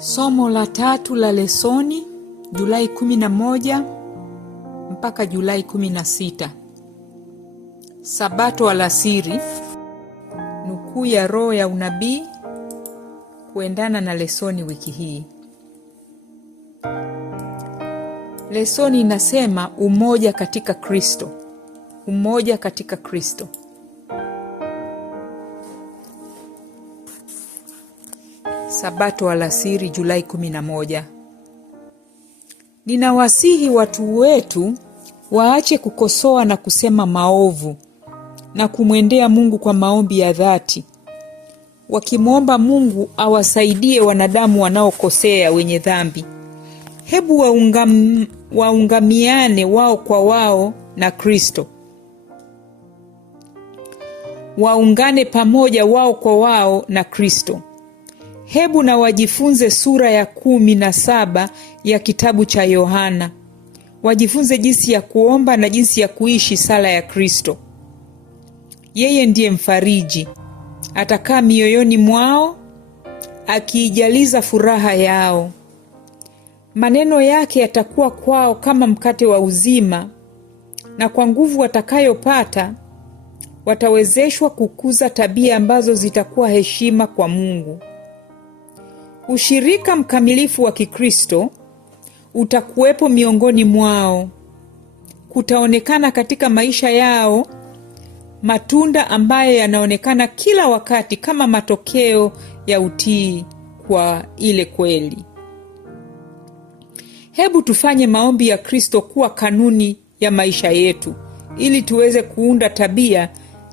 Somo la 3 la lesoni Julai 11 mpaka Julai 16. Sabato alasiri, nukuu ya roho ya unabii kuendana na lesoni wiki hii. Lesoni inasema umoja katika Kristo. Umoja katika Kristo. Sabato alasiri Julai 11. Ninawasihi watu wetu waache kukosoa na kusema maovu na kumwendea Mungu kwa maombi ya dhati, wakimwomba Mungu awasaidie wanadamu wanaokosea wenye dhambi. Hebu waungamiane wao kwa wao na Kristo. Waungane pamoja wao kwa wao na Kristo. Hebu na wajifunze sura ya 17 ya kitabu cha Yohana. Wajifunze jinsi ya kuomba na jinsi ya kuishi sala ya Kristo. Yeye ndiye mfariji. Atakaa mioyoni mwao, akiijaliza furaha yao. Maneno yake yatakuwa kwao kama mkate wa uzima, na kwa nguvu watakayopata, watawezeshwa kukuza tabia ambazo zitakuwa heshima kwa Mungu. Ushirika mkamilifu wa Kikristo utakuwepo miongoni mwao. Kutaonekana katika maisha yao matunda ambayo yanaonekana kila wakati kama matokeo ya utii kwa ile kweli. Hebu tufanye maombi ya Kristo kuwa kanuni ya maisha yetu, ili tuweze kuunda tabia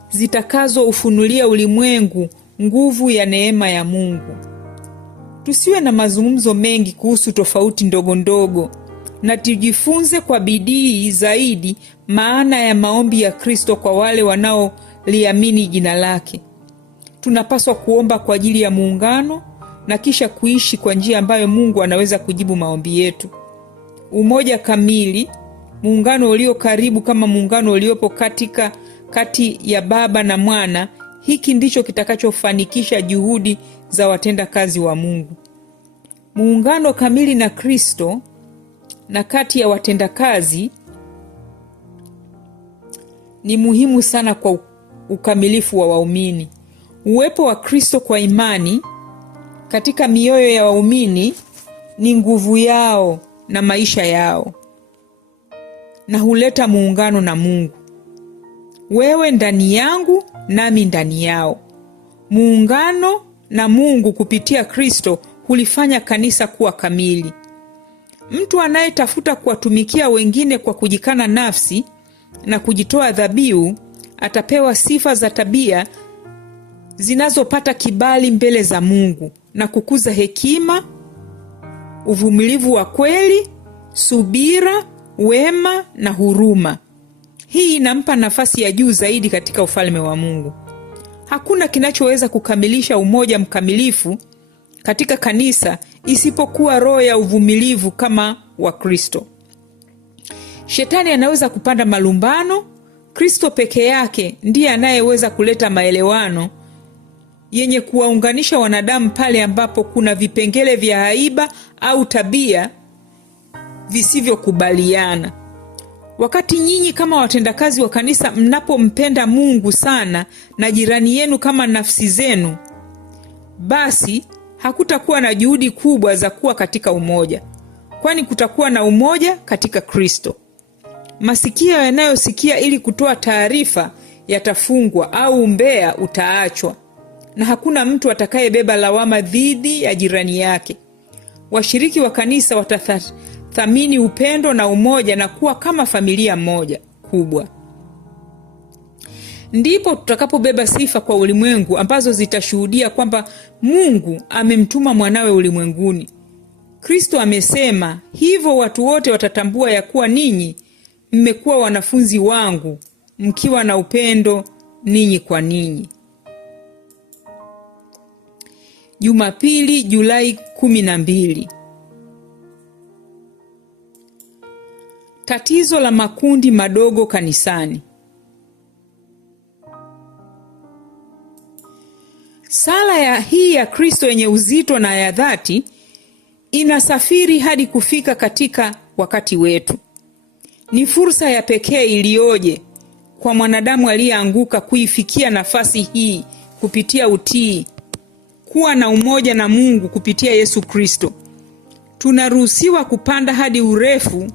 zitakazo ufunulia ulimwengu nguvu ya neema ya Mungu. Tusiwe na mazungumzo mengi kuhusu tofauti ndogo ndogo, na tujifunze kwa bidii zaidi maana ya maombi ya Kristo kwa wale wanaoliamini jina lake. Tunapaswa kuomba kwa ajili ya muungano na kisha kuishi kwa njia ambayo Mungu anaweza kujibu maombi yetu. Umoja kamili, muungano ulio karibu kama muungano uliopo kati ya Baba na Mwana. Hiki ndicho kitakachofanikisha juhudi za watenda kazi wa Mungu. Muungano kamili na Kristo na kati ya watenda kazi ni muhimu sana kwa ukamilifu wa waumini. Uwepo wa Kristo kwa imani katika mioyo ya waumini ni nguvu yao na maisha yao, na huleta muungano na Mungu. Wewe ndani yangu, nami ndani yao. Muungano na Mungu kupitia Kristo hulifanya kanisa kuwa kamili. Mtu anayetafuta kuwatumikia wengine kwa kujikana nafsi na kujitoa dhabihu atapewa sifa za tabia zinazopata kibali mbele za Mungu na kukuza hekima, uvumilivu wa kweli, subira, wema na huruma. Hii inampa nafasi ya juu zaidi katika ufalme wa Mungu. Hakuna kinachoweza kukamilisha umoja mkamilifu katika kanisa isipokuwa roho ya uvumilivu kama wa Kristo. Shetani anaweza kupanda malumbano. Kristo peke yake ndiye anayeweza kuleta maelewano yenye kuwaunganisha wanadamu pale ambapo kuna vipengele vya haiba au tabia visivyokubaliana. Wakati nyinyi kama watendakazi wa kanisa mnapompenda Mungu sana na jirani yenu kama nafsi zenu, basi hakutakuwa na juhudi kubwa za kuwa katika umoja, kwani kutakuwa na umoja katika Kristo. Masikio yanayosikia ili kutoa taarifa yatafungwa au umbea utaachwa, na hakuna mtu atakayebeba lawama dhidi ya jirani yake. Washiriki wa kanisa watathamini upendo na umoja na kuwa kama familia moja kubwa. Ndipo tutakapobeba sifa kwa ulimwengu ambazo zitashuhudia kwamba Mungu amemtuma mwanawe ulimwenguni. Kristo amesema, hivyo watu wote watatambua ya kuwa ninyi mmekuwa wanafunzi wangu mkiwa na upendo ninyi kwa ninyi. Jumapili Julai 12. Tatizo la makundi madogo kanisani. Sala hii ya Kristo yenye uzito na ya dhati inasafiri hadi kufika katika wakati wetu. Ni fursa ya pekee iliyoje kwa mwanadamu aliyeanguka kuifikia nafasi hii kupitia utii, kuwa na umoja na Mungu kupitia Yesu Kristo. Tunaruhusiwa kupanda hadi urefu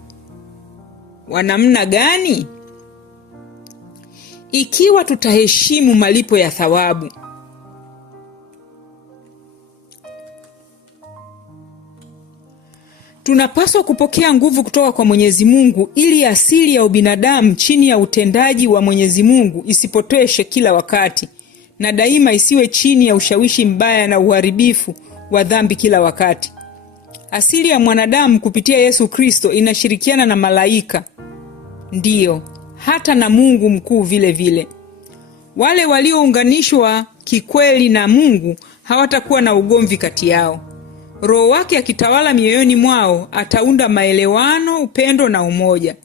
wa namna gani? Ikiwa tutaheshimu malipo ya thawabu. Tunapaswa kupokea nguvu kutoka kwa Mwenyezi Mungu ili asili ya ubinadamu chini ya utendaji wa Mwenyezi Mungu isipotoshe kila wakati, na daima isiwe chini ya ushawishi mbaya na uharibifu wa dhambi kila wakati. Asili ya mwanadamu kupitia Yesu Kristo inashirikiana na malaika, ndiyo, hata na Mungu mkuu vile vile. Wale waliounganishwa kikweli na Mungu hawatakuwa na ugomvi kati yao. Roho wake akitawala mioyoni mwao ataunda maelewano, upendo na umoja.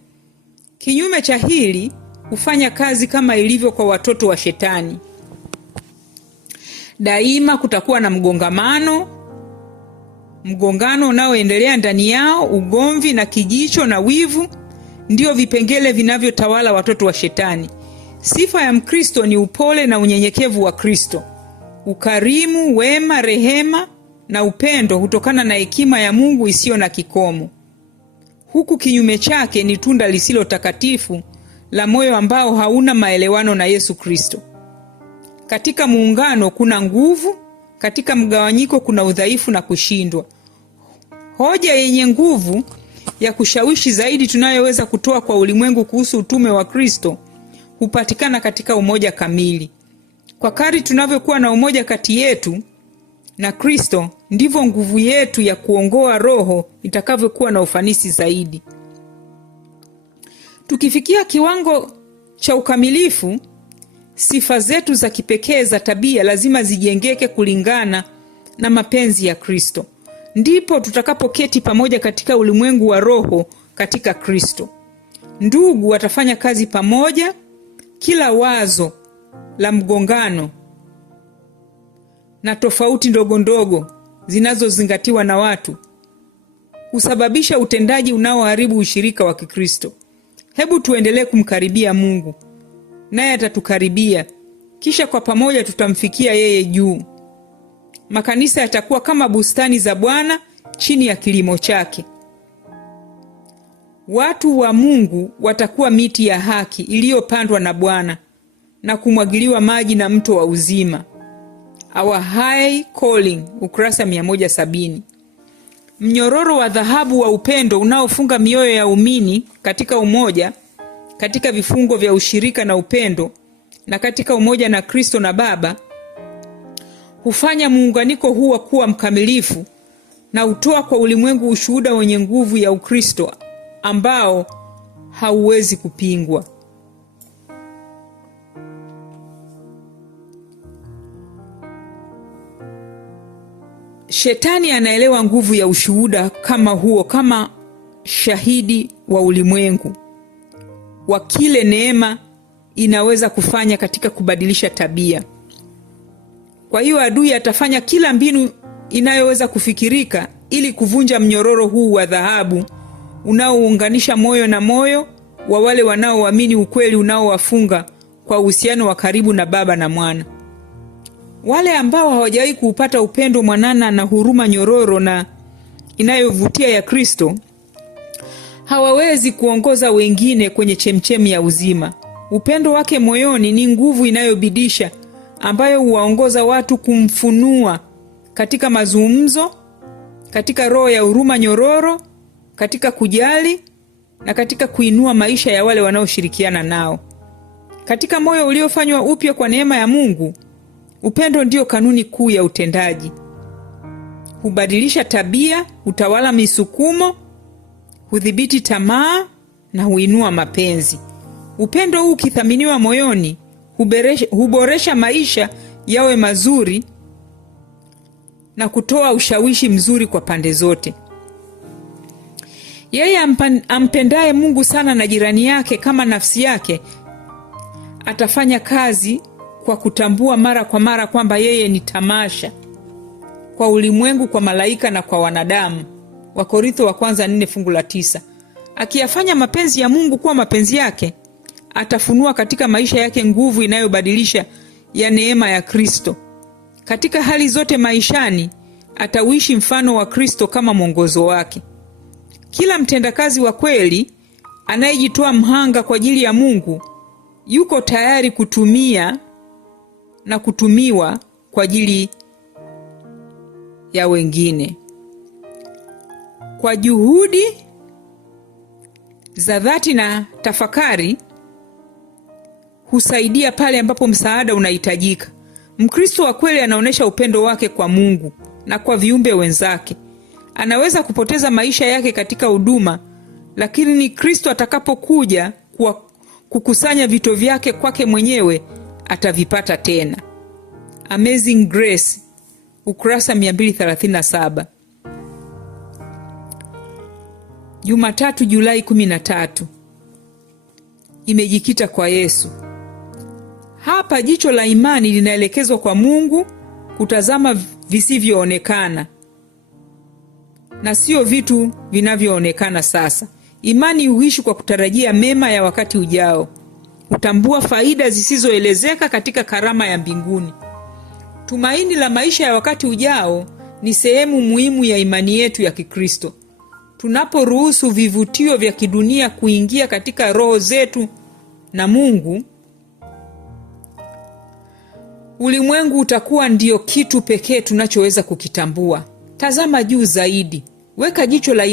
Kinyume cha hili hufanya kazi kama ilivyo kwa watoto wa Shetani. Daima kutakuwa na mgongano unaoendelea ndani yao. Ugomvi na kijicho na wivu ndio vipengele vinavyotawala watoto wa Shetani. Sifa ya Mkristo ni upole na unyenyekevu wa Kristo. Ukarimu, wema, rehema na upendo hutokana na hekima ya Mungu isiyo na kikomo. Huku kinyume chake ni tunda lisilo takatifu la moyo ambao hauna maelewano na Yesu Kristo. Katika muungano kuna nguvu, katika mgawanyiko kuna udhaifu na kushindwa. Hoja yenye nguvu ya kushawishi zaidi tunayoweza kutoa kwa ulimwengu kuhusu utume wa Kristo hupatikana katika umoja kamili. Kwa kadri tunavyokuwa na umoja kati yetu na Kristo, ndivyo nguvu yetu ya kuongoa roho itakavyokuwa na ufanisi zaidi. Tukifikia kiwango cha ukamilifu, sifa zetu za kipekee za tabia lazima zijengeke kulingana na mapenzi ya Kristo. Ndipo tutakapoketi pamoja katika ulimwengu wa roho katika Kristo. Ndugu watafanya kazi pamoja. Kila wazo la mgongano na tofauti ndogo ndogo zinazozingatiwa na watu husababisha utendaji unaoharibu ushirika wa Kikristo. Hebu tuendelee kumkaribia Mungu, naye atatukaribia, kisha kwa pamoja tutamfikia yeye juu. Makanisa yatakuwa kama bustani za Bwana chini ya kilimo chake. Watu wa Mungu watakuwa miti ya haki iliyopandwa na Bwana na kumwagiliwa maji na mto wa uzima. Our High Calling, ukurasa 170. Mnyororo wa dhahabu wa upendo unaofunga mioyo ya waumini katika umoja, katika vifungo vya ushirika na upendo, na katika umoja na Kristo na Baba, hufanya muunganiko huo kuwa mkamilifu na utoa kwa ulimwengu ushuhuda wenye nguvu ya Ukristo ambao hauwezi kupingwa. Shetani anaelewa nguvu ya ushuhuda kama huo kama shahidi wa ulimwengu wa kile neema inaweza kufanya katika kubadilisha tabia. Kwa hiyo adui atafanya kila mbinu inayoweza kufikirika ili kuvunja mnyororo huu wa dhahabu unaounganisha moyo na moyo wa wale wanaoamini ukweli unaowafunga kwa uhusiano wa karibu na Baba na Mwana. Wale ambao hawajawahi kuupata upendo mwanana na huruma nyororo na inayovutia ya Kristo hawawezi kuongoza wengine kwenye chemchemi ya uzima. Upendo wake moyoni ni nguvu inayobidisha ambayo huwaongoza watu kumfunua katika mazungumzo, katika roho ya huruma nyororo, katika kujali na katika kuinua maisha ya wale wanaoshirikiana nao. Katika moyo uliofanywa upya kwa neema ya Mungu, upendo ndio kanuni kuu ya utendaji. Hubadilisha tabia, hutawala misukumo, hudhibiti tamaa na huinua mapenzi. Upendo huu ukithaminiwa moyoni, huboresha maisha yawe mazuri na kutoa ushawishi mzuri kwa pande zote. Yeye ampendaye Mungu sana na jirani yake kama nafsi yake atafanya kazi kwa kutambua mara kwa mara kwamba yeye ni tamasha kwa ulimwengu, kwa malaika na kwa wanadamu. Wakorintho wa kwanza 4:9. Akiyafanya mapenzi ya Mungu kuwa mapenzi yake, atafunua katika maisha yake nguvu inayobadilisha ya neema ya Kristo. Katika hali zote maishani, atawishi mfano wa Kristo kama mwongozo wake. Kila mtendakazi wa kweli anayejitoa mhanga kwa ajili ya Mungu yuko tayari kutumia na kutumiwa kwa ajili ya wengine. Kwa juhudi za dhati na tafakari husaidia pale ambapo msaada unahitajika. Mkristo wa kweli anaonyesha upendo wake kwa Mungu na kwa viumbe wenzake. Anaweza kupoteza maisha yake katika huduma, lakini ni Kristo atakapokuja kukusanya vito vyake kwake mwenyewe, atavipata tena. Amazing Grace, ukurasa 237. Jumatatu Julai 13. Imejikita kwa Yesu. Hapa jicho la imani linaelekezwa kwa Mungu, kutazama visivyoonekana na sio vitu vinavyoonekana sasa. Imani huishi kwa kutarajia mema ya wakati ujao. Hutambua faida zisizoelezeka katika karama ya mbinguni. Tumaini la maisha ya wakati ujao ni sehemu muhimu ya imani yetu ya Kikristo. Tunaporuhusu vivutio vya kidunia kuingia katika roho zetu na Mungu, ulimwengu utakuwa ndio kitu pekee tunachoweza kukitambua. Tazama juu zaidi. Weka jicho la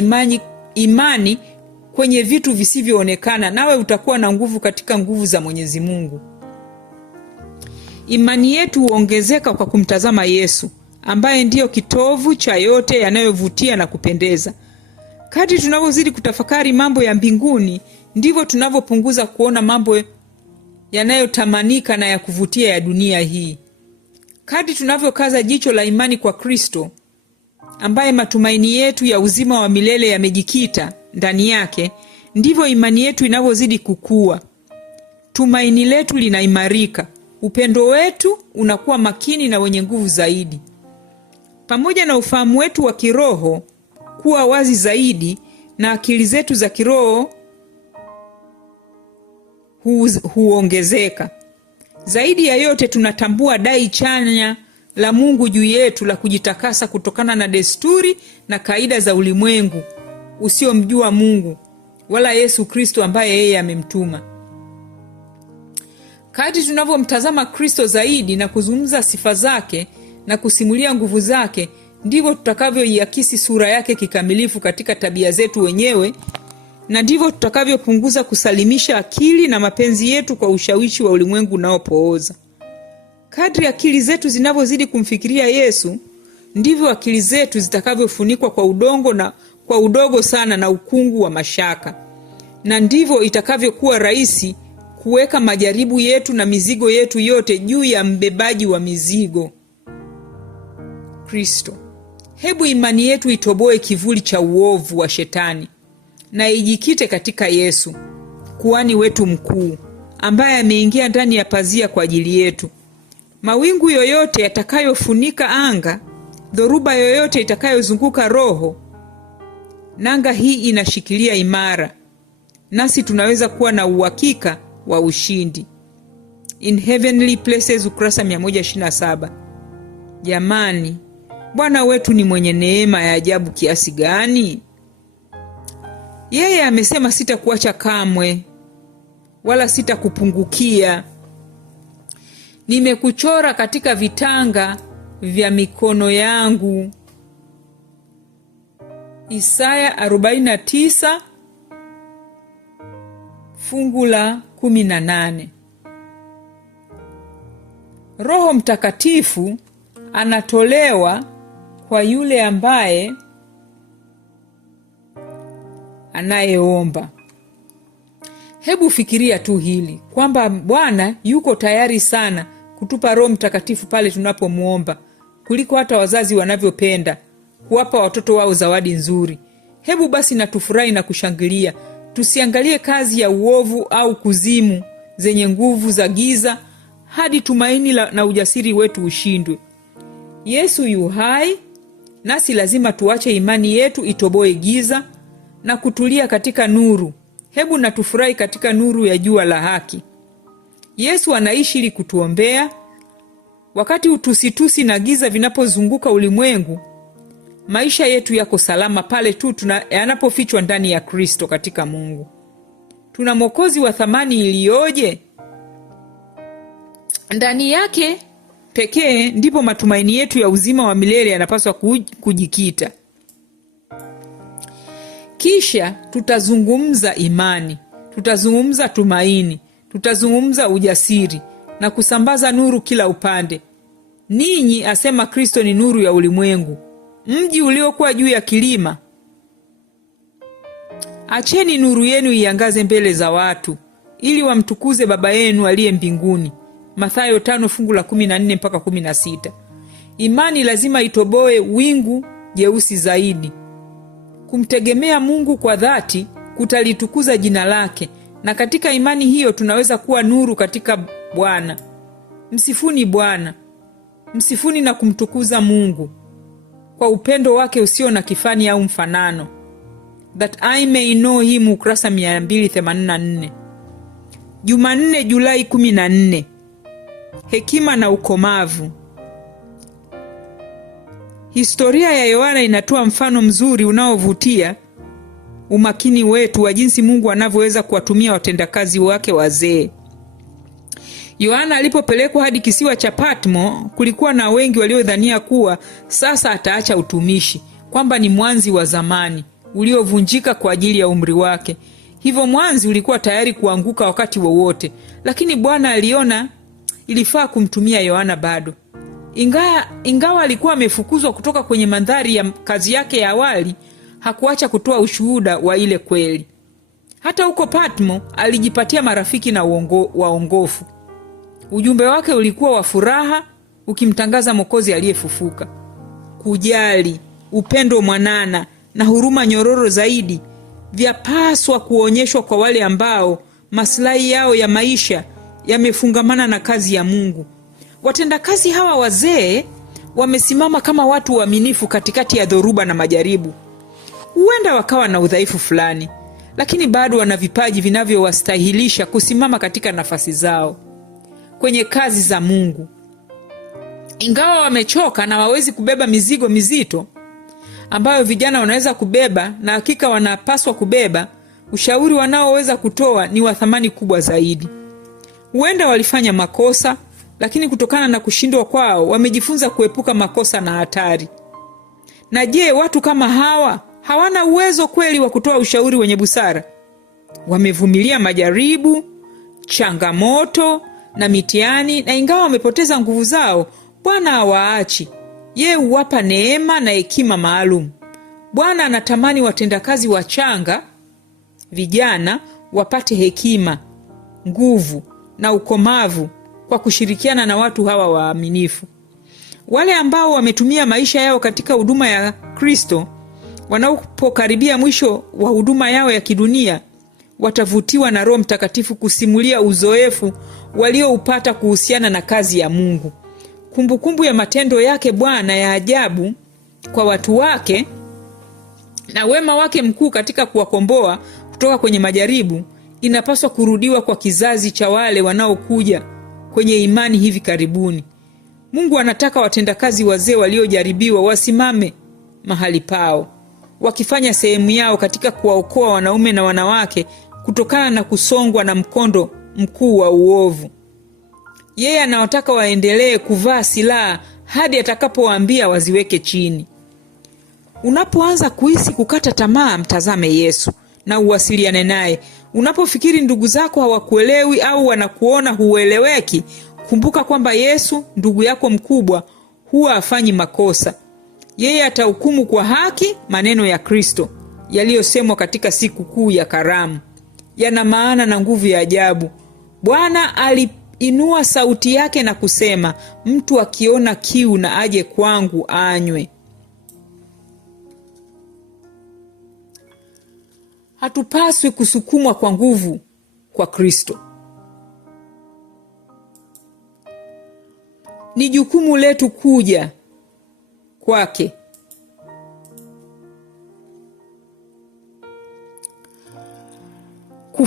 imani kwenye vitu visivyoonekana, nawe utakuwa na nguvu katika nguvu za Mwenyezi Mungu. Imani yetu huongezeka kwa kumtazama Yesu, ambaye ndiyo kitovu cha yote yanayovutia na kupendeza. Kadri tunavyozidi kutafakari mambo ya mbinguni, ndivyo tunavyopunguza kuona mambo yanayotamanika na ya kuvutia ya dunia hii. Kadri tunavyokaza jicho la imani kwa Kristo, ambaye matumaini yetu ya uzima wa milele yamejikita ndani yake, ndivyo imani yetu inavyozidi kukua. Tumaini letu linaimarika, upendo wetu unakuwa makini na wenye nguvu zaidi. Pamoja na ufahamu wetu wa kiroho kuwa wazi zaidi, na akili zetu za kiroho huongezeka. Zaidi ya yote, tunatambua dai chanya la Mungu juu yetu la kujitakasa kutokana na desturi na kaida za ulimwengu usiomjua Mungu wala Yesu Kristo ambaye yeye amemtuma. Kadri tunavyomtazama Kristo zaidi na kuzungumza sifa zake na kusimulia nguvu zake, ndivyo tutakavyoiakisi sura yake kikamilifu katika tabia zetu wenyewe, na ndivyo tutakavyopunguza kusalimisha akili na mapenzi yetu kwa ushawishi wa ulimwengu unaopooza. Kadri akili zetu zinavyozidi kumfikiria Yesu, ndivyo akili zetu zitakavyofunikwa kwa udogo sana na ukungu wa mashaka, na ndivyo itakavyokuwa rahisi kuweka majaribu yetu na mizigo yetu yote juu ya mbebaji wa mizigo, Kristo. Hebu imani yetu itoboe kivuli cha uovu wa Shetani na ijikite katika Yesu, kuhani wetu mkuu, ambaye ameingia ndani ya pazia kwa ajili yetu. Mawingu yoyote yatakayofunika anga, dhoruba yoyote itakayozunguka roho, nanga hii inashikilia imara, nasi tunaweza kuwa na uhakika wa ushindi. In Heavenly Places, ukurasa 127. Jamani, Bwana wetu ni mwenye neema ya ajabu kiasi gani! Yeye amesema, sitakuacha kamwe wala sitakupungukia. Nimekuchora katika vitanga vya mikono yangu. Isaya 49 fungu la 18. Roho Mtakatifu anatolewa kwa yule ambaye anayeomba. Hebu fikiria tu hili, kwamba Bwana yuko tayari sana kutupa Roho Mtakatifu pale tunapomuomba, kuliko hata wazazi wanavyopenda kuwapa watoto wao zawadi nzuri. Hebu basi na tufurahi na kushangilia. Tusiangalie kazi ya uovu au kuzimu zenye nguvu za giza hadi tumaini na ujasiri wetu ushindwe. Yesu yu hai, nasi lazima tuache imani yetu itoboe giza na kutulia katika nuru. Hebu na tufurahi katika nuru ya jua la haki. Yesu anaishi ili kutuombea. Wakati utusitusi na giza vinapozunguka ulimwengu, maisha yetu yako salama pale tu yanapofichwa ndani ya Kristo katika Mungu. Tuna Mwokozi wa thamani iliyoje! Ndani yake pekee ndipo matumaini yetu ya uzima wa milele yanapaswa kujikita. Kisha tutazungumza imani, tutazungumza tumaini, tutazungumza ujasiri na kusambaza nuru kila upande. Ninyi, asema Kristo, ni nuru ya ulimwengu, mji uliokuwa juu ya kilima. Acheni nuru yenu iangaze mbele za watu, ili wamtukuze Baba yenu aliye mbinguni. Mathayo 5:14-16. Imani lazima itoboe wingu jeusi zaidi. Kumtegemea Mungu kwa dhati kutalitukuza jina lake, na katika imani hiyo tunaweza kuwa nuru katika Bwana. Msifuni Bwana, msifuni na kumtukuza Mungu kwa upendo wake usio na kifani au mfanano. That I may know him, ukurasa 284. Jumanne, Julai 14. Hekima na ukomavu. Historia ya Yohana inatoa mfano mzuri unaovutia umakini wetu wa jinsi Mungu anavyoweza kuwatumia watendakazi wake wazee. Yohana alipopelekwa hadi kisiwa cha Patmo, kulikuwa na wengi waliodhania kuwa sasa ataacha utumishi, kwamba ni mwanzi wa zamani uliovunjika kwa ajili ya umri wake. Hivyo mwanzi ulikuwa tayari kuanguka wakati wowote, lakini Bwana aliona ilifaa kumtumia Yohana bado. Ingawa alikuwa amefukuzwa kutoka kwenye mandhari ya kazi yake ya awali, hakuacha kutoa ushuhuda wa ile kweli. Hata huko Patmo alijipatia marafiki na waongofu. Ujumbe wake ulikuwa wa furaha, ukimtangaza Mwokozi aliyefufuka. Kujali, upendo mwanana na huruma nyororo zaidi vyapaswa kuonyeshwa kwa wale ambao maslahi yao ya maisha yamefungamana na kazi ya Mungu. Watendakazi hawa wazee wamesimama kama watu waaminifu katikati ya dhoruba na majaribu. Huenda wakawa na udhaifu fulani, lakini bado wana vipaji vinavyowastahilisha kusimama katika nafasi zao kwenye kazi za Mungu. Ingawa wamechoka na wawezi kubeba mizigo mizito ambayo vijana wanaweza kubeba, na hakika wanapaswa kubeba, ushauri wanaoweza kutoa ni wa thamani kubwa zaidi. Huenda walifanya makosa, lakini kutokana na kushindwa kwao wamejifunza kuepuka makosa na hatari. Na je, watu kama hawa hawana uwezo kweli wa kutoa ushauri wenye busara? Wamevumilia majaribu, changamoto na mitihani, na ingawa wamepoteza nguvu zao, Bwana hawaachi. Yeye huwapa neema na hekima maalum. Bwana anatamani watendakazi wachanga, vijana, wapate hekima, nguvu na ukomavu kwa kushirikiana na watu hawa waaminifu. Wale ambao wametumia maisha yao katika huduma ya Kristo, wanapokaribia mwisho wa huduma yao ya kidunia, watavutiwa na Roho Mtakatifu kusimulia uzoefu walioupata kuhusiana na kazi ya Mungu. Kumbukumbu ya matendo yake Bwana ya ajabu kwa watu wake na wema wake mkuu katika kuwakomboa kutoka kwenye majaribu inapaswa kurudiwa kwa kizazi cha wale wanaokuja kwenye imani hivi karibuni. Mungu anataka watendakazi wazee waliojaribiwa wasimame mahali pao, wakifanya sehemu yao katika kuwaokoa wanaume na wanawake kutokana na kusongwa na mkondo mkuu wa uovu. Yeye anawataka waendelee kuvaa silaha hadi atakapowaambia waziweke chini. Unapoanza kuhisi kukata tamaa, mtazame Yesu na uwasiliane naye. Unapofikiri ndugu zako hawakuelewi au wanakuona hueleweki, kumbuka kwamba Yesu, ndugu yako mkubwa, huwa hafanyi makosa. Yeye atahukumu kwa haki. Maneno ya Kristo yaliyosemwa katika siku kuu ya karamu yana maana na nguvu ya ajabu. Bwana aliinua sauti yake na kusema, mtu akiona kiu na aje kwangu anywe. Hatupaswi kusukumwa kwa nguvu kwa Kristo. Ni jukumu letu kuja kwake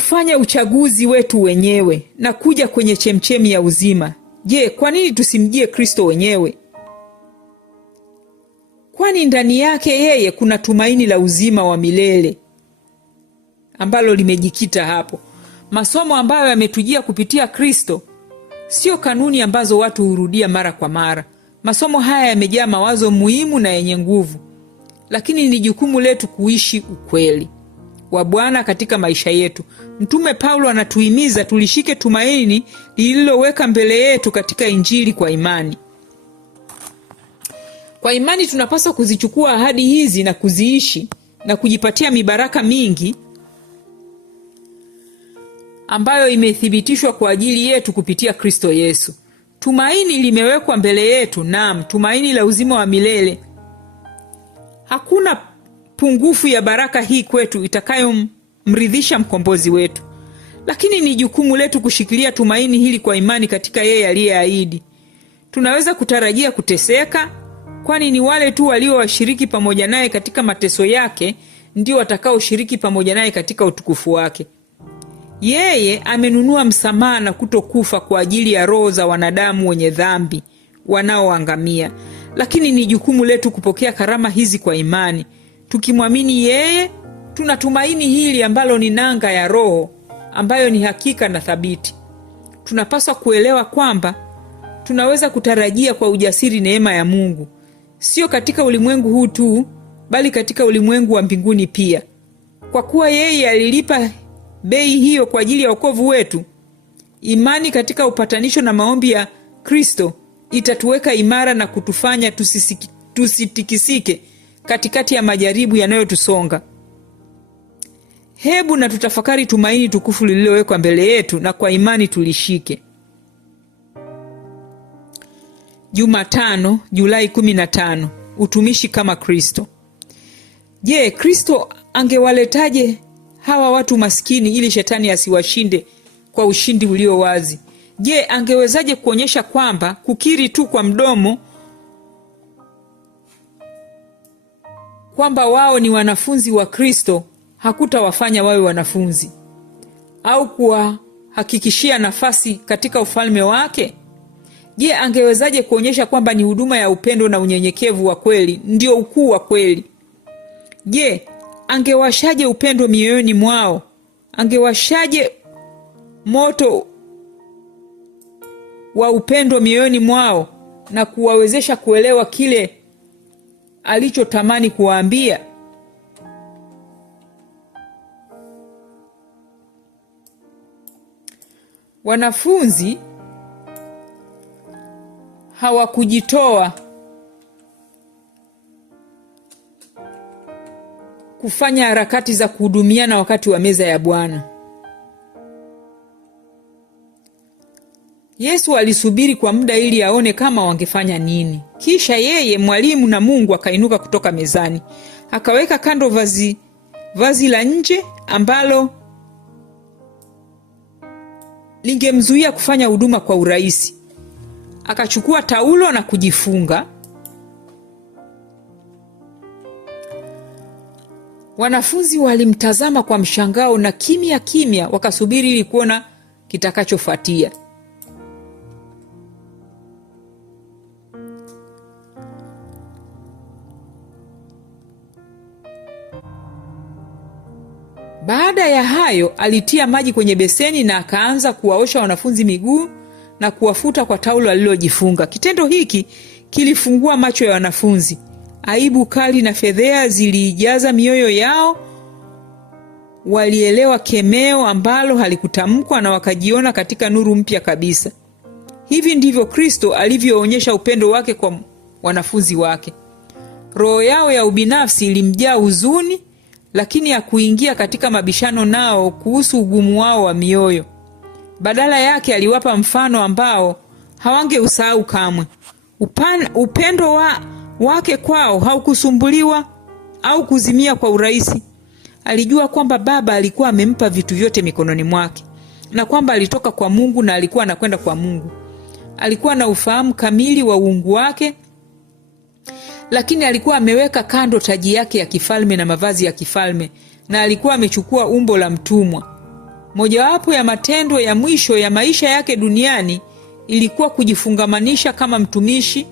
kufanya uchaguzi wetu wenyewe na kuja kwenye chemchemi ya uzima. Je, kwa nini tusimjie Kristo wenyewe? Kwani ndani yake yeye kuna tumaini la uzima wa milele ambalo limejikita hapo. Masomo ambayo yametujia kupitia Kristo sio kanuni ambazo watu hurudia mara kwa mara. Masomo haya yamejaa mawazo muhimu na yenye nguvu, lakini ni jukumu letu kuishi ukweli wa Bwana katika maisha yetu. Mtume Paulo anatuhimiza tulishike tumaini lililoweka mbele yetu katika Injili kwa imani. Kwa imani tunapaswa kuzichukua ahadi hizi na kuziishi na kujipatia mibaraka mingi ambayo imethibitishwa kwa ajili yetu kupitia Kristo Yesu. Tumaini limewekwa mbele yetu, naam, tumaini la uzima wa milele. Hakuna pungufu ya baraka hii kwetu itakayomridhisha mkombozi wetu, lakini ni jukumu letu kushikilia tumaini hili kwa imani katika yeye aliyeahidi. Tunaweza kutarajia kuteseka, kwani ni wale tu walio washiriki pamoja naye katika mateso yake ndio watakaoshiriki pamoja naye katika utukufu wake. Yeye amenunua msamaha na kutokufa kwa ajili ya roho za wanadamu wenye dhambi wanaoangamia, lakini ni jukumu letu kupokea karama hizi kwa imani. Tukimwamini yeye, tunatumaini hili ambalo ni nanga ya roho, ambayo ni hakika na thabiti. Tunapaswa kuelewa kwamba tunaweza kutarajia kwa ujasiri neema ya Mungu, sio katika ulimwengu huu tu, bali katika ulimwengu wa mbinguni pia. Kwa kuwa yeye alilipa bei hiyo kwa ajili ya wokovu wetu, imani katika upatanisho na maombi ya Kristo itatuweka imara na kutufanya tusitikisike katikati ya majaribu yanayotusonga. Hebu na tutafakari tumaini tukufu lililowekwa mbele yetu na kwa imani tulishike. Jumatano, Julai 15, utumishi kama Kristo. Je, Kristo angewaletaje hawa watu maskini ili shetani asiwashinde kwa ushindi ulio wazi? Je, angewezaje kuonyesha kwamba kukiri tu kwa mdomo kwamba wao ni wanafunzi wa Kristo hakutawafanya wawe wanafunzi, au kuwahakikishia nafasi katika ufalme wake? Je, angewezaje kuonyesha kwamba ni huduma ya upendo na unyenyekevu wa kweli ndio ukuu wa kweli? Je, angewashaje upendo mioyoni mwao? Angewashaje moto wa upendo mioyoni mwao na kuwawezesha kuelewa kile alichotamani kuwaambia? Wanafunzi hawakujitoa kufanya harakati za kuhudumiana wakati wa meza ya Bwana. Yesu alisubiri kwa muda ili aone kama wangefanya nini. Kisha yeye, mwalimu na Mungu, akainuka kutoka mezani, akaweka kando vazi la nje ambalo lingemzuia kufanya huduma kwa urahisi. Akachukua taulo na kujifunga. Wanafunzi walimtazama kwa mshangao na kimya kimya wakasubiri ili kuona kitakachofuatia. Baada ya hayo, alitia maji kwenye beseni na akaanza kuwaosha wanafunzi miguu na kuwafuta kwa taulo alilojifunga. Kitendo hiki kilifungua macho ya wanafunzi. Aibu kali na fedhea ziliijaza mioyo yao. Walielewa kemeo ambalo halikutamkwa na wakajiona katika nuru mpya kabisa. Hivi ndivyo Kristo alivyoonyesha upendo wake kwa wanafunzi wake. Roho yao ya ubinafsi ilimjaa huzuni, lakini hakuingia katika mabishano nao kuhusu ugumu wao wa mioyo. Badala yake aliwapa mfano ambao hawangeusahau kamwe. Upendo wake kwao haukusumbuliwa au kuzimia kwa urahisi. Alijua kwamba Baba alikuwa amempa vitu vyote mikononi mwake, na kwamba alitoka kwa Mungu na alikuwa anakwenda kwa Mungu. Alikuwa na ufahamu kamili wa uungu wake, lakini alikuwa ameweka kando taji yake ya kifalme na mavazi ya kifalme, na alikuwa amechukua umbo la mtumwa. Mojawapo ya matendo ya mwisho ya maisha yake duniani ilikuwa kujifungamanisha kama mtumishi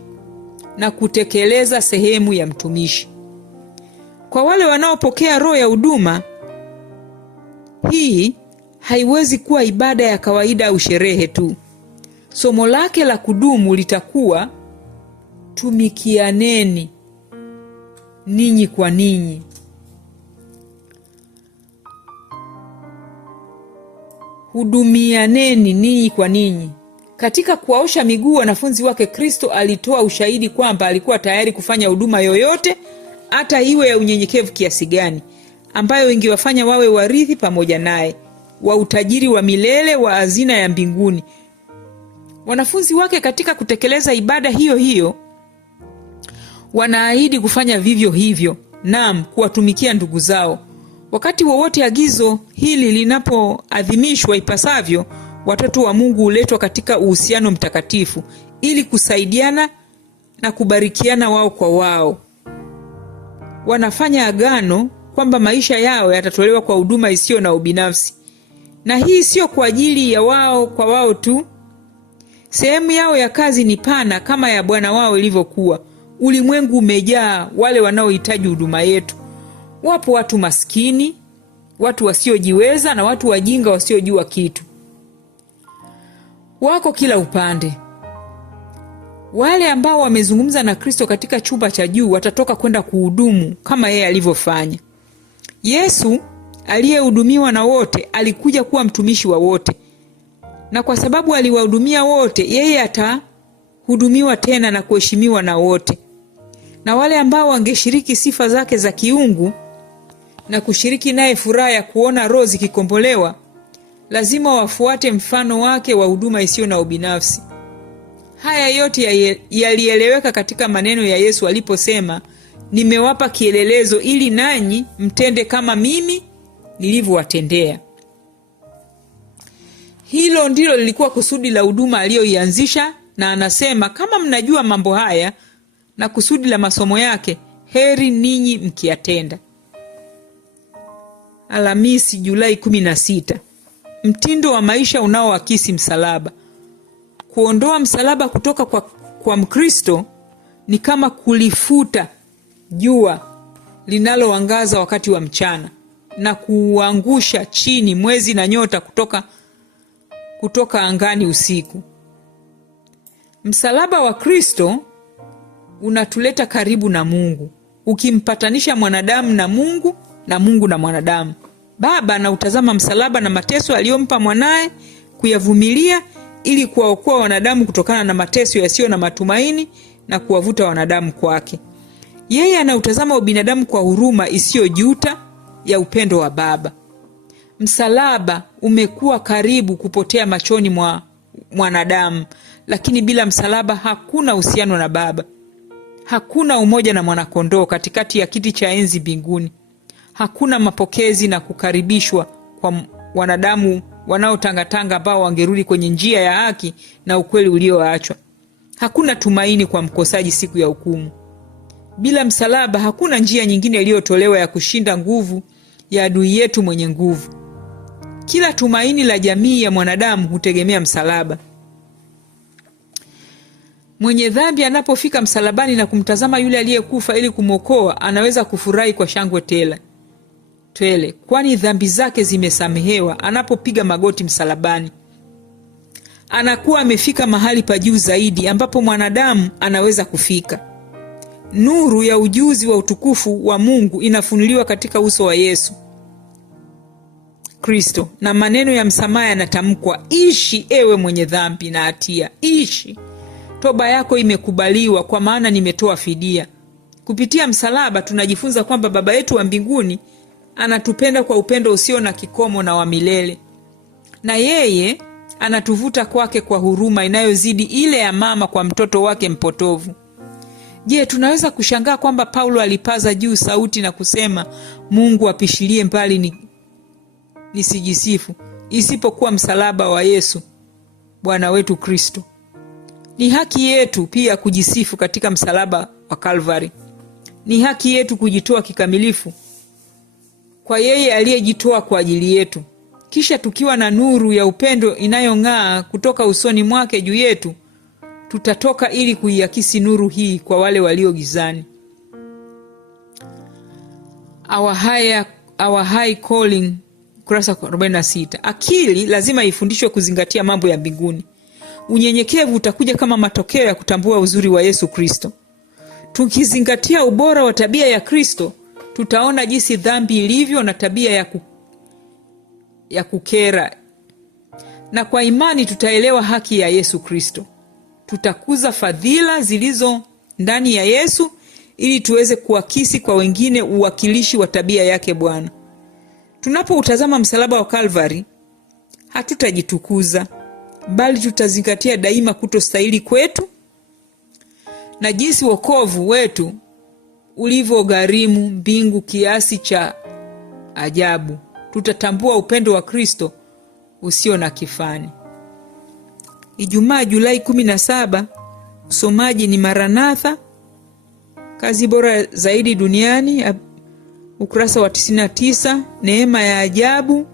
na kutekeleza sehemu ya mtumishi. Kwa wale wanaopokea roho ya huduma, hii haiwezi kuwa ibada ya kawaida au sherehe tu. Somo lake la kudumu litakuwa tumikianeni ninyi kwa ninyi. Hudumianeni ninyi kwa ninyi. Katika kuwaosha miguu wanafunzi wake, Kristo alitoa ushahidi kwamba alikuwa tayari kufanya huduma yoyote, hata iwe ya unyenyekevu kiasi gani, ambayo ingewafanya wawe warithi pamoja naye wa utajiri wa milele wa hazina ya mbinguni. Wanafunzi wake katika kutekeleza ibada hiyo hiyo wanaahidi kufanya vivyo hivyo, naam, kuwatumikia ndugu zao. Wakati wowote agizo hili linapoadhimishwa ipasavyo, watoto wa Mungu huletwa katika uhusiano mtakatifu ili kusaidiana na kubarikiana wao kwa wao. Wanafanya agano kwamba maisha yao yatatolewa kwa huduma isiyo na ubinafsi, na hii sio kwa ajili ya wao kwa wao tu. Sehemu yao ya kazi ni pana kama ya Bwana wao ilivyokuwa. Ulimwengu umejaa wale wanaohitaji huduma yetu. Wapo watu maskini, watu wasiojiweza na watu wajinga wasiojua kitu. Wako kila upande. Wale ambao wamezungumza na Kristo katika chumba cha juu watatoka kwenda kuhudumu kama yeye alivyofanya. Yesu aliyehudumiwa na wote alikuja kuwa mtumishi wa wote. Na kwa sababu aliwahudumia wote, yeye atahudumiwa tena na kuheshimiwa na wote. Na wale ambao wangeshiriki sifa zake za kiungu na kushiriki naye furaha ya kuona roho zikikombolewa, lazima wafuate mfano wake wa huduma isiyo na ubinafsi. Haya yote yalieleweka katika maneno ya Yesu aliposema, nimewapa kielelezo ili nanyi mtende kama mimi nilivyowatendea. Hilo ndilo lilikuwa kusudi la huduma aliyoianzisha, na anasema kama mnajua mambo haya na kusudi la masomo yake, heri ninyi mkiyatenda. Alhamisi, Julai 16. Mtindo wa maisha unaoakisi msalaba. Kuondoa msalaba kutoka kwa Mkristo ni kama kulifuta jua linaloangaza wakati wa mchana na kuangusha chini mwezi na nyota kutoka angani usiku. Msalaba wa Kristo unatuleta karibu na Mungu, ukimpatanisha mwanadamu na Mungu na Mungu na mwanadamu. Baba anautazama msalaba na mateso aliyompa mwanae kuyavumilia ili kuwaokoa wanadamu kutokana na mateso yasiyo na matumaini na kuwavuta wanadamu kwake. Yeye anautazama ubinadamu kwa huruma isiyojuta ya upendo wa Baba. Msalaba umekuwa karibu kupotea machoni mwa mwanadamu, lakini bila msalaba hakuna uhusiano na Baba. Hakuna umoja na mwanakondoo katikati ya kiti cha enzi mbinguni. Hakuna mapokezi na kukaribishwa kwa wanadamu wanaotangatanga ambao wangerudi kwenye njia ya haki na ukweli ulioachwa. Hakuna tumaini kwa mkosaji siku ya hukumu. Bila msalaba hakuna njia nyingine iliyotolewa ya kushinda nguvu ya adui yetu mwenye nguvu. Kila tumaini la jamii ya mwanadamu hutegemea msalaba. Mwenye dhambi anapofika msalabani na kumtazama yule aliyekufa ili kumwokoa, anaweza kufurahi kwa shangwe tele, kwani dhambi zake zimesamehewa. Anapopiga magoti msalabani, anakuwa amefika mahali pa juu zaidi ambapo mwanadamu anaweza kufika. Nuru ya ujuzi wa utukufu wa Mungu inafunuliwa katika uso wa Yesu Kristo, na maneno ya msamaha yanatamkwa, ishi ewe mwenye dhambi na hatia, ishi. Toba yako imekubaliwa kwa maana nimetoa fidia. Kupitia msalaba tunajifunza kwamba Baba yetu wa mbinguni anatupenda kwa upendo usio na kikomo na wa milele. Na yeye anatuvuta kwake kwa huruma inayozidi ile ya mama kwa mtoto wake mpotovu. Je, tunaweza kushangaa kwamba Paulo alipaza juu sauti na kusema, Mungu apishilie mbali nisijisifu, isipokuwa msalaba wa Yesu Bwana wetu Kristo. Ni haki yetu pia kujisifu katika msalaba wa Kalvari. Ni haki yetu kujitoa kikamilifu kwa yeye aliyejitoa kwa ajili yetu. Kisha tukiwa na nuru ya upendo inayong'aa kutoka usoni mwake juu yetu, tutatoka ili kuiakisi nuru hii kwa wale walio gizani. Our high calling, kurasa 46. Akili lazima ifundishwe kuzingatia mambo ya mbinguni. Unyenyekevu utakuja kama matokeo ya kutambua uzuri wa Yesu Kristo. Tukizingatia ubora wa tabia ya Kristo, tutaona jinsi dhambi ilivyo na tabia ya kukera. Na kwa imani tutaelewa haki ya Yesu Kristo. Tutakuza fadhila zilizo ndani ya Yesu ili tuweze kuakisi kwa wengine uwakilishi wa tabia yake Bwana. Tunapoutazama msalaba wa Kalvari, hatutajitukuza, bali tutazingatia daima kutostahili kwetu na jinsi wokovu wetu ulivyogharimu mbingu kiasi cha ajabu. Tutatambua upendo wa Kristo usio na kifani. Ijumaa Julai 17, usomaji ni Maranatha, kazi bora zaidi duniani, ukurasa wa 99. Neema ya ajabu,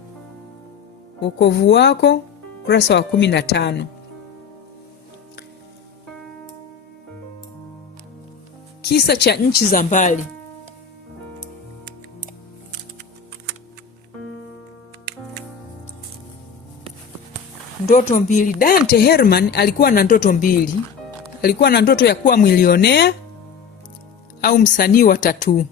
wokovu wako, ukurasa wa 15. Kisa cha nchi za mbali. Ndoto mbili. Dante Herman alikuwa na ndoto mbili. Alikuwa na ndoto ya kuwa milionea au msanii wa tattoo.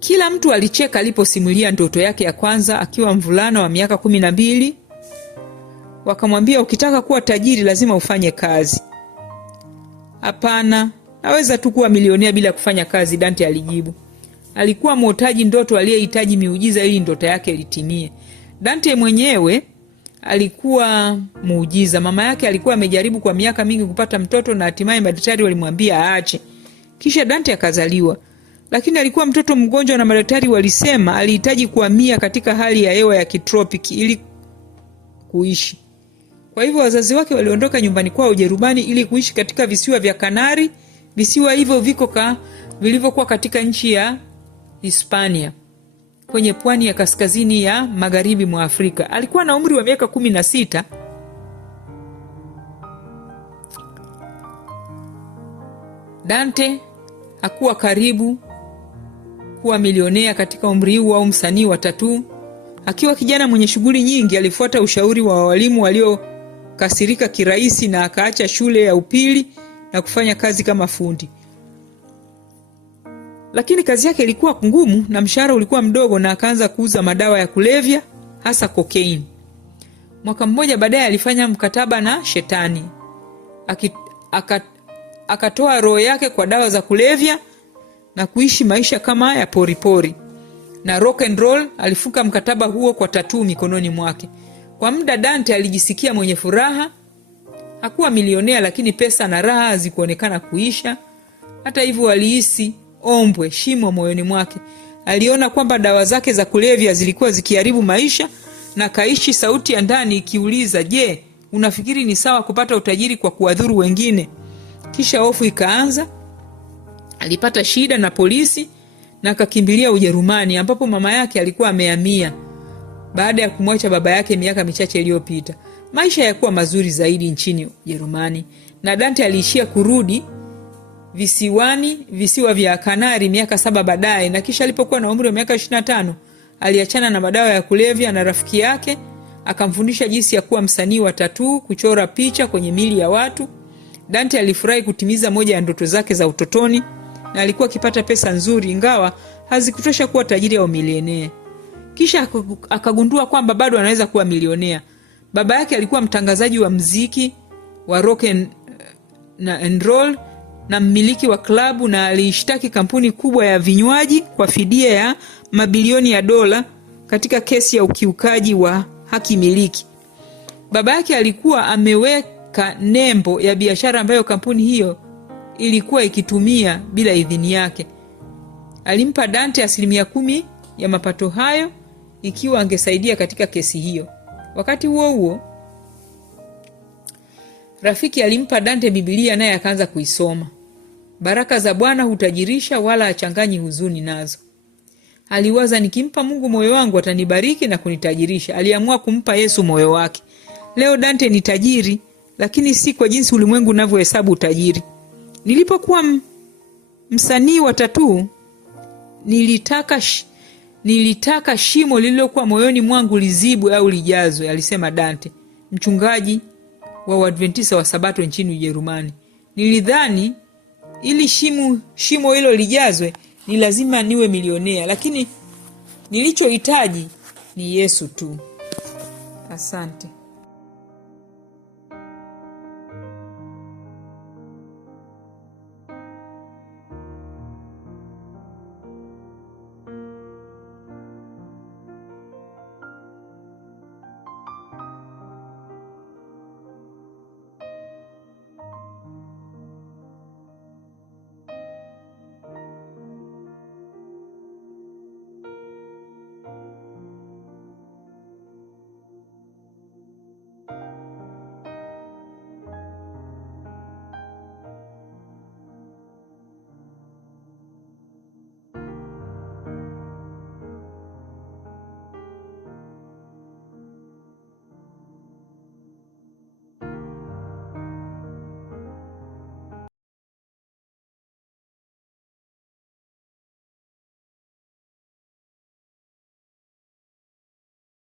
Kila mtu alicheka aliposimulia ndoto yake ya kwanza akiwa mvulana wa miaka 12. Wakamwambia, ukitaka kuwa tajiri lazima ufanye kazi. Hapana, naweza tu kuwa milionea bila kufanya kazi, Dante alijibu. Alikuwa mwotaji ndoto aliyehitaji miujiza ili ndoto yake litimie. Dante mwenyewe alikuwa muujiza. Mama yake alikuwa amejaribu kwa miaka mingi kupata mtoto na hatimaye madaktari walimwambia aache. Kisha Dante akazaliwa. Lakini alikuwa mtoto mgonjwa na madaktari walisema alihitaji kuhamia katika hali ya hewa ya kitropiki ili kuishi. Kwa hivyo wazazi wake waliondoka nyumbani kwao Ujerumani ili kuishi katika visiwa vya Kanari. Visiwa hivyo vilivyokuwa katika nchi ya Hispania, kwenye pwani ya kaskazini ya magharibi mwa Afrika. Alikuwa na umri wa miaka 16. Dante hakuwa karibu kuwa milionea katika umri huu au msanii wa tattoo. Akiwa kijana mwenye shughuli nyingi, alifuata ushauri wa walimu waliokasirika kirahisi na akaacha shule ya upili na kufanya kazi kama fundi. Lakini kazi yake ilikuwa ngumu na mshahara ulikuwa mdogo, na akaanza kuuza madawa ya kulevya, hasa cocaine. Mwaka mmoja baadaye alifanya mkataba na Shetani. Akatoa roho yake kwa dawa za kulevya na kuishi maisha kama ya poripori. Na rock and roll. Alifunga mkataba huo kwa tattoo mikononi mwake. Kwa muda Dante alijisikia mwenye furaha. Hakuwa milionea, lakini pesa na raha hazikuonekana kuisha. Hata hivyo alihisi ombwe, shimo moyoni mwake. Aliona kwamba dawa zake za kulevya zilikuwa zikiharibu maisha, na kaishi sauti ya ndani ikiuliza, je, unafikiri ni sawa kupata utajiri kwa kuwadhuru wengine? Kisha hofu ikaanza. Alipata shida na polisi na akakimbilia Ujerumani, ambapo mama yake alikuwa amehamia baada ya kumwacha baba yake miaka michache iliyopita. Maisha yakuwa mazuri zaidi nchini Ujerumani, na Dante aliishia kurudi visiwa vya Kanari miaka 7 baadaye. Na kisha alipokuwa na umri wa miaka 25, aliachana na madawa ya kulevya, na rafiki yake akamfundisha jinsi ya kuwa msanii wa tattoo, kuchora picha kwenye mili ya watu. Dante alifurahi kutimiza moja ya ndoto zake za utotoni, na alikuwa akipata pesa nzuri, ingawa hazikutosha kuwa tajiri au milionea. Kisha akagundua kwamba bado anaweza kuwa milionea. Baba yake alikuwa mtangazaji wa muziki wa rock and roll na mmiliki wa klabu, na aliishtaki kampuni kubwa ya vinywaji kwa fidia ya mabilioni ya dola katika kesi ya ukiukaji wa haki miliki. Baba yake alikuwa ameweka nembo ya biashara ambayo kampuni hiyo ilikuwa ikitumia bila idhini yake. Alimpa Dante 10% ya mapato hayo ikiwa angesaidia katika kesi hiyo. Wakati huo huo, rafiki alimpa Dante Biblia, naye akaanza kuisoma. Baraka za Bwana hutajirisha, wala hachanganyi huzuni nazo. Aliwaza, nikimpa Mungu moyo wangu atanibariki na kunitajirisha. Aliamua kumpa Yesu moyo wake. Leo Dante ni tajiri, lakini si kwa jinsi ulimwengu unavyohesabu utajiri. Nilipokuwa msanii wa tatuu, nilitaka shimo lililokuwa moyoni mwangu lizibwe au lijazwe, alisema Dante, mchungaji wa Waadventista wa Sabato nchini Ujerumani. Nilidhani ili shimo hilo lijazwe ni lazima niwe milionea, lakini nilichohitaji ni Yesu tu. Asante.